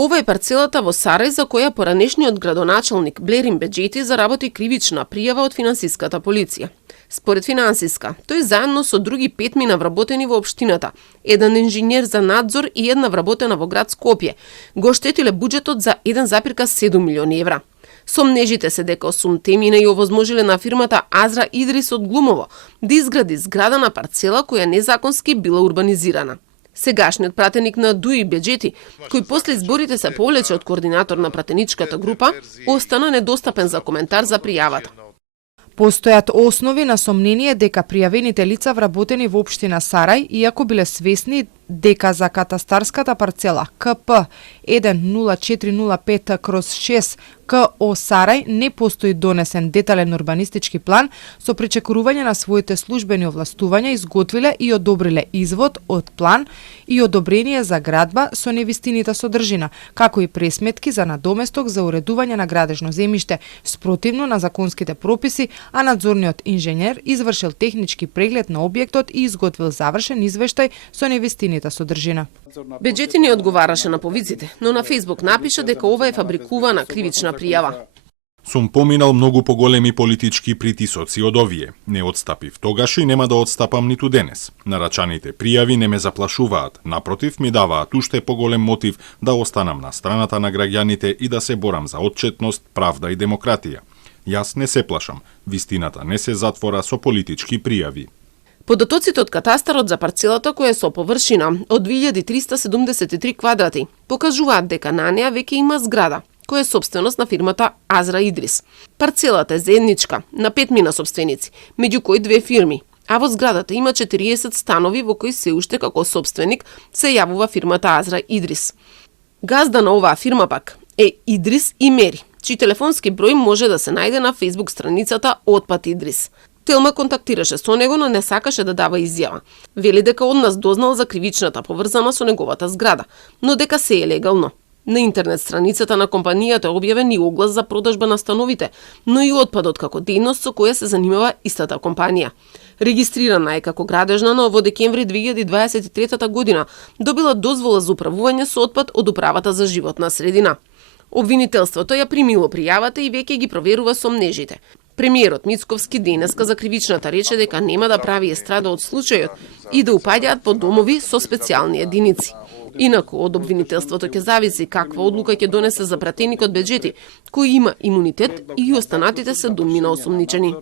Ова е парцелата во Сарај за која поранешниот градоначалник Блерин Беџети заработи кривична пријава од финансиската полиција. Според финансиска, тој заедно со други 5 мина вработени во општината, еден инженер за надзор и една вработена во град Скопје, го штетиле буџетот за 1,7 милиони евра. Сомнежите се дека 8 мина и овозможиле на фирмата Азра Идрис од Глумово да изгради зграда на парцела која незаконски била урбанизирана. Сегашниот пратеник на Дуи Беџети, кој после изборите се повлече од координатор на пратеничката група, остана недостапен за коментар за пријавата. Постојат основи на сомнение дека пријавените лица вработени во општина Сарај, иако биле свесни дека за катастарската парцела КП 10405/6 КО Сарај не постои донесен детален урбанистички план, со пречекорување на своите службени овластувања изготвиле и одобриле извод од план и одобрение за градба со невистинита содржина, како и пресметки за надоместок за уредување на градежно земјиште, спротивно на законските прописи, а надзорниот инженер извршил технички преглед на објектот и изготвил завршен извештај со невистинита содржина. Беџети не одговараше на повиците, но на Фејсбук напиша дека ова е фабрикувана кривична пријава. Сум поминал многу поголеми политички притисоци од овие. Не отстапив тогаш и нема да отстапам ниту денес. Нарачаните пријави не ме заплашуваат, напротив ми даваат уште поголем мотив да останам на страната на граѓаните и да се борам за отчетност, правда и демократија. Јас не се плашам, вистината не се затвора со политички пријави. Податоците од катастарот за парцелата која е со површина од 2373 квадрати покажуваат дека на неа веќе има зграда, која е собственост на фирмата Азра Идрис. Парцелата е заедничка на 5 мина собственици, меѓу кои 2 фирми, а во зградата има 40 станови во кои се уште како собственик се јавува фирмата Азра Идрис. Газда на оваа фирма пак е Идрис и Мери, чиј телефонски број може да се најде на Фејсбук страницата Отпад Идрис. Телма контактираше со него, но не сакаше да дава изјава. Вели дека од нас дознал за кривичната поврзана со неговата зграда, но дека се е легално. На интернет страницата на компанијата е објавен и оглас за продажба на становите, но и отпадот како дејност со која се занимава истата компанија. Регистрирана е како градежна, но во декември 2023 година добила дозвола за управување со отпад од Управата за животна средина. Обвинителството ја примило пријавата и веќе ги проверува сомнежите. Премиерот Мицковски денеска за кривичната рече дека нема да прави естрада од случајот и да упаѓаат по домови со специјални единици. Инаку од обвинителството ќе зависи каква одлука ќе донесе за пратеникот Беџети, кој има имунитет и останатите се думни на осумничени.